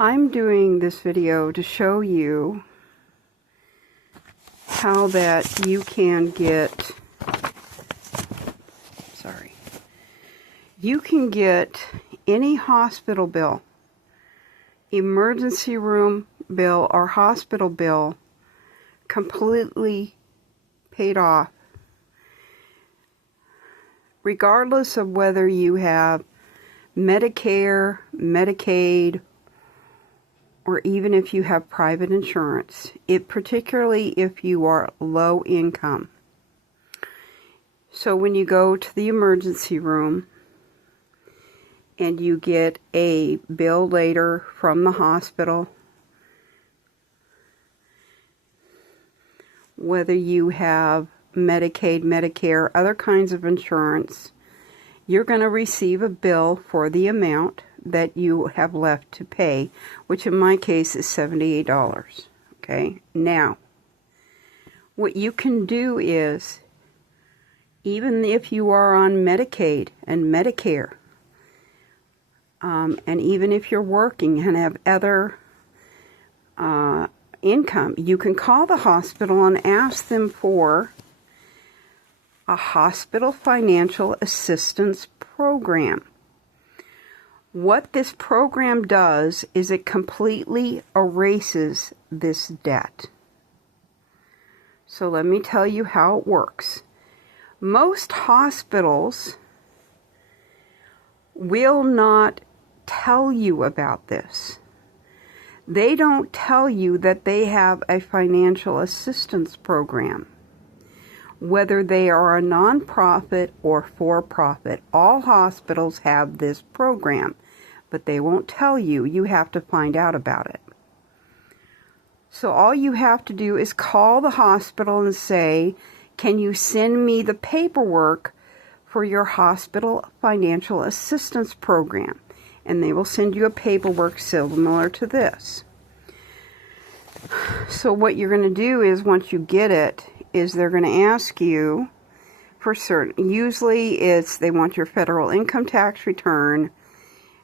I'm doing this video to show you how that you can get, you can get any hospital bill, emergency room bill or hospital bill completely paid off, regardless of whether you have Medicare, Medicaid, or even if you have private insurance, particularly if you are low income. So when you go to the emergency room and you get a bill later from the hospital, whether you have Medicaid, Medicare, other kinds of insurance, you're going to receive a bill for the amount that you have left to pay, which in my case is $78. Okay, now what you can do is, even if you are on Medicaid and Medicare, and even if you're working and have other income, you can call the hospital and ask them for a hospital financial assistance program. What this program does is it completely erases this debt. So let me tell you how it works. Most hospitals will not tell you about this. They don't tell you that they have a financial assistance program. Whether they are a nonprofit or for-profit, all hospitals have this program, but they won't tell you. You have to find out about it. So all you have to do is call the hospital and say, can you send me the paperwork for your hospital financial assistance program? And they will send you a paperwork similar to this. So what you're going to do is, once you get it, is they're going to ask you for certain, usually they want your federal income tax return.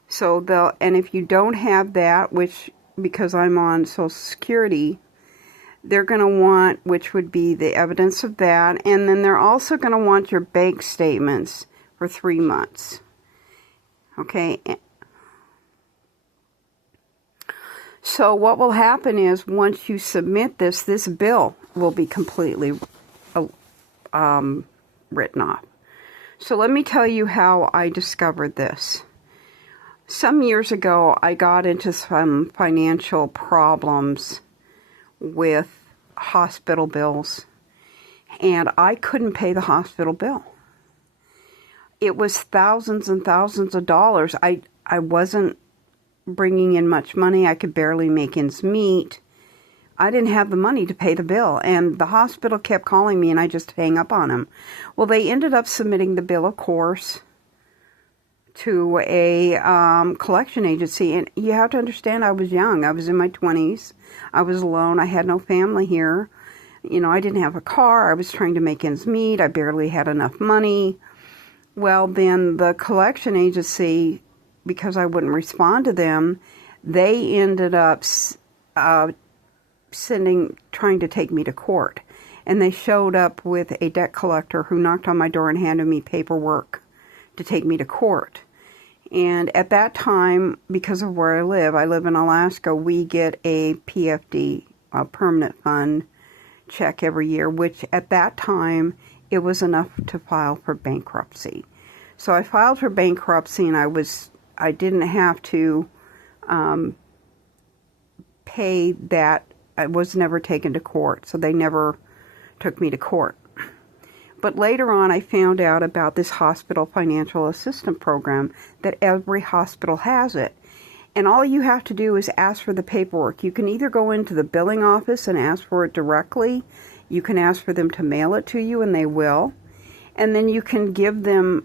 So and if you don't have that, which, because I'm on Social Security, they're going to want, which would be the evidence of that, and then they're also going to want your bank statements for 3 months. Okay. So what will happen is, once you submit this bill will be completely written off. So let me tell you how I discovered this. Some years ago, I got into some financial problems with hospital bills, and I couldn't pay the hospital bill. It was thousands and thousands of dollars. I wasn't bringing in much money. I could barely make ends meet. I didn't have the money to pay the bill, and the hospital kept calling me, and I just hang up on them. Well, they ended up submitting the bill, of course, to a collection agency, and you have to understand, I was young. I was in my 20s. I was alone. I had no family here. You know, I didn't have a car. I was trying to make ends meet. I barely had enough money. Well, then the collection agency, because I wouldn't respond to them, they ended up trying to take me to court. And they showed up with a debt collector who knocked on my door and handed me paperwork to take me to court. And at that time, because of where I live in Alaska, we get a PFD, a permanent fund check every year, which at that time, it was enough to file for bankruptcy. So I filed for bankruptcy, and I didn't have to pay that. I was never taken to court, so they never took me to court. But later on, I found out about this hospital financial assistance program, that every hospital has it. And all you have to do is ask for the paperwork. You can either go into the billing office and ask for it directly. You can ask for them to mail it to you, and they will. And then you can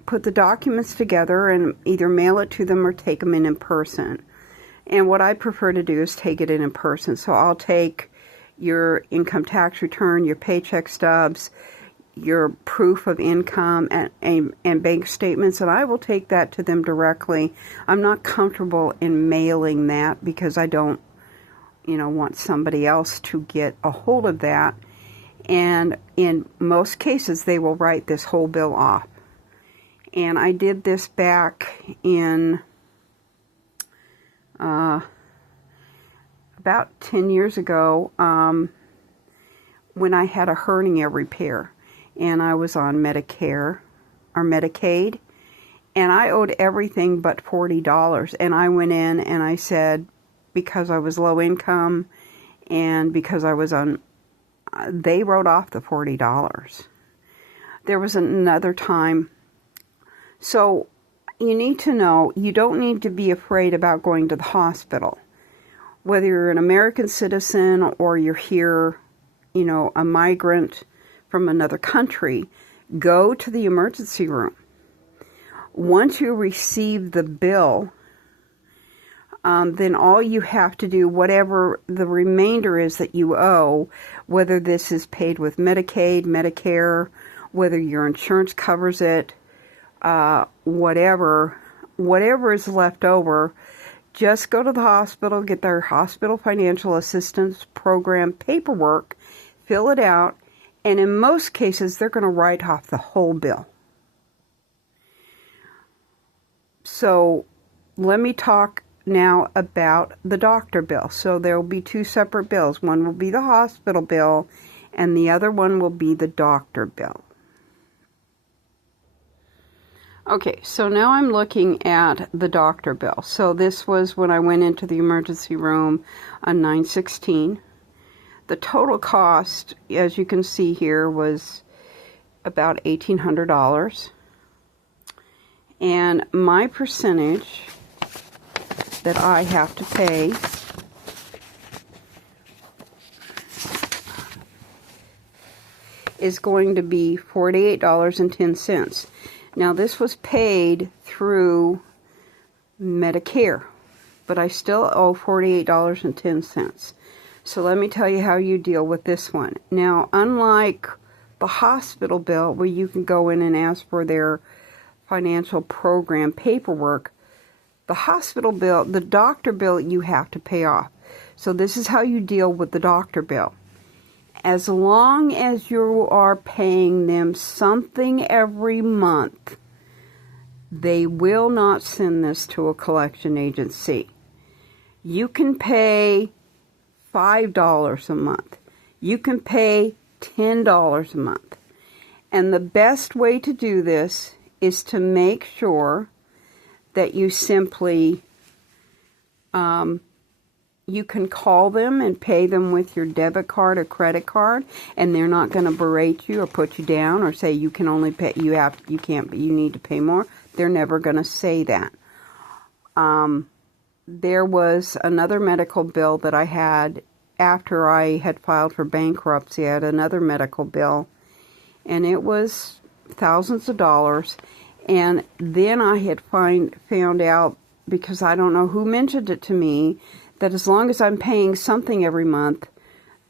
put the documents together and either mail it to them or take them in person. And what I prefer to do is take it in person. So I'll take your income tax return, your paycheck stubs, your proof of income and bank statements, and I will take that to them directly. I'm not comfortable in mailing that because I don't, want somebody else to get a hold of that. And in most cases, they will write this whole bill off. And I did this back in about 10 years ago when I had a hernia repair. And I was on Medicare or Medicaid, and I owed everything but $40. And I went in and I said, because I was low income and because I was on, they wrote off the $40. There was another time. So you need to know, you don't need to be afraid about going to the hospital. Whether you're an American citizen or you're here, a migrant from another country, go to the emergency room. Once you receive the bill, then all you have to do, whatever the remainder is that you owe, whether this is paid with Medicaid, Medicare, whether your insurance covers it, whatever is left over, just go to the hospital, get their hospital financial assistance program paperwork, fill it out, and in most cases, they're going to write off the whole bill. So let me talk now about the doctor bill. So there will be two separate bills. One will be the hospital bill, and the other one will be the doctor bill. Okay, so now I'm looking at the doctor bill. So this was when I went into the emergency room on 9/16. The total cost, as you can see here, was about $1,800. And my percentage that I have to pay is going to be $48.10. Now, this was paid through Medicare, but I still owe $48.10. So let me tell you how you deal with this one. Now, unlike the hospital bill, where you can go in and ask for their financial program paperwork, the hospital bill, the doctor bill, you have to pay off. So this is how you deal with the doctor bill. As long as you are paying them something every month, they will not send this to a collection agency. You can pay $5 a month. You can pay $10 a month. And the best way to do this is to make sure that you simply, you can call them and pay them with your debit card or credit card, and they're not going to berate you or put you down or say you can only pay, you need to pay more. They're never going to say that. There was another medical bill that I had after I had filed for bankruptcy. I had another medical bill, and it was thousands of dollars. And then I had found out, because I don't know who mentioned it to me, that as long as I'm paying something every month,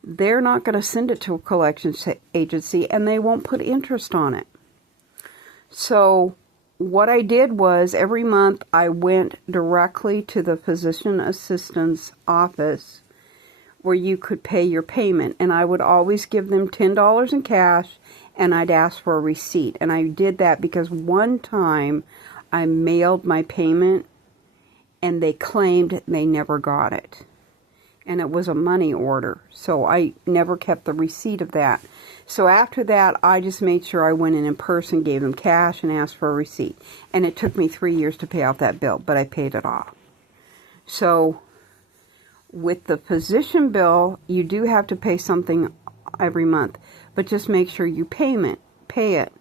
they're not going to send it to a collection agency, and they won't put interest on it. So what I did was, every month I went directly to the physician assistant's office where you could pay your payment, and I would always give them $10 in cash, and I'd ask for a receipt. And I did that because one time I mailed my payment and they claimed they never got it. And it was a money order, so I never kept the receipt of that. So after that, I just made sure I went in person, gave them cash, and asked for a receipt. And it took me 3 years to pay off that bill, but I paid it off. So with the physician bill, you do have to pay something every month, but just make sure you pay it.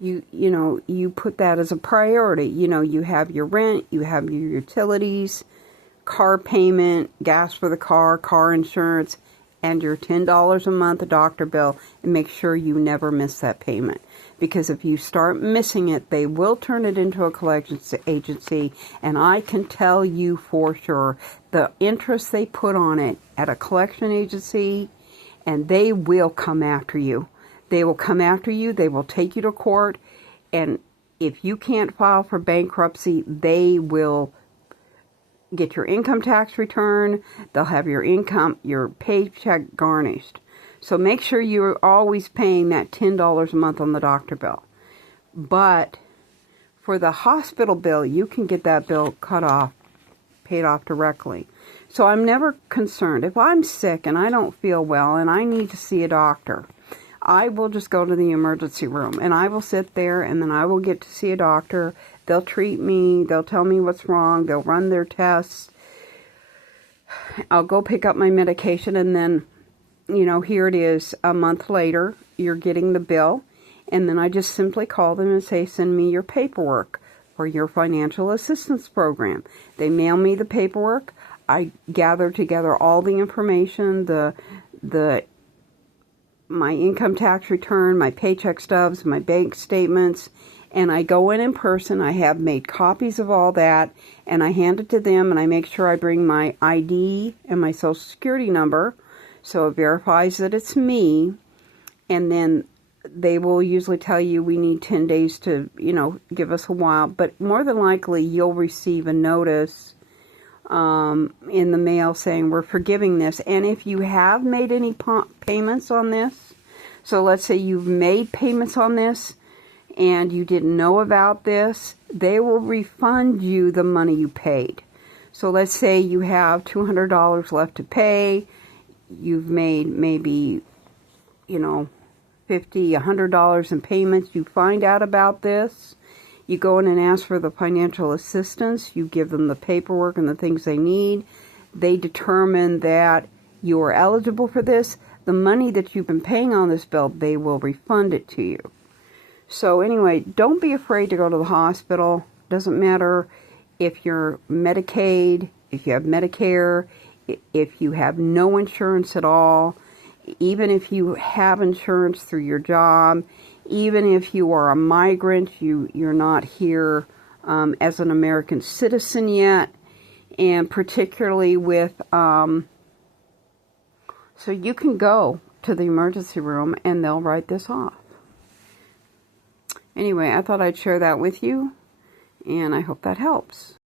You put that as a priority. You have your rent, you have your utilities, car payment, gas for the car insurance, and your $10 a month doctor bill, and make sure you never miss that payment. Because if you start missing it, they will turn it into a collections agency, and I can tell you for sure, the interest they put on it at a collection agency, and they will come after you. They will come after you. They will take you to court. And if you can't file for bankruptcy, they will get your income tax return. They'll have your paycheck garnished. So make sure you're always paying that $10 a month on the doctor bill. But for the hospital bill, you can get that bill paid off directly. So I'm never concerned. If I'm sick and I don't feel well and I need to see a doctor, I will just go to the emergency room and I will sit there and then I will get to see a doctor. They'll treat me. They'll tell me what's wrong. They'll run their tests. I'll go pick up my medication and then, here it is a month later, you're getting the bill. And then I just simply call them and say, send me your paperwork for your financial assistance program. They mail me the paperwork. I gather together all the information, my income tax return, my paycheck stubs, my bank statements, and I go in person. I have made copies of all that, and I hand it to them, and I make sure I bring my ID and my social security number, so it verifies that it's me, and then they will usually tell you we need 10 days to, give us a while, but more than likely you'll receive a notice in the mail saying we're forgiving this. And if you have made any payments on this, so let's say you've made payments on this and you didn't know about this, they will refund you the money you paid. So let's say you have $200 left to pay, you've made maybe, $50, $100 in payments, you find out about this, you go in and ask for the financial assistance, you give them the paperwork and the things they need, they determine that you are eligible for this, the money that you've been paying on this bill, they will refund it to you. So anyway, don't be afraid to go to the hospital. Doesn't matter if you're Medicaid, if you have Medicare, if you have no insurance at all, even if you have insurance through your job, even if you are a migrant, you're not here as an American citizen yet, and particularly with, so you can go to the emergency room and they'll write this off. Anyway, I thought I'd share that with you, and I hope that helps.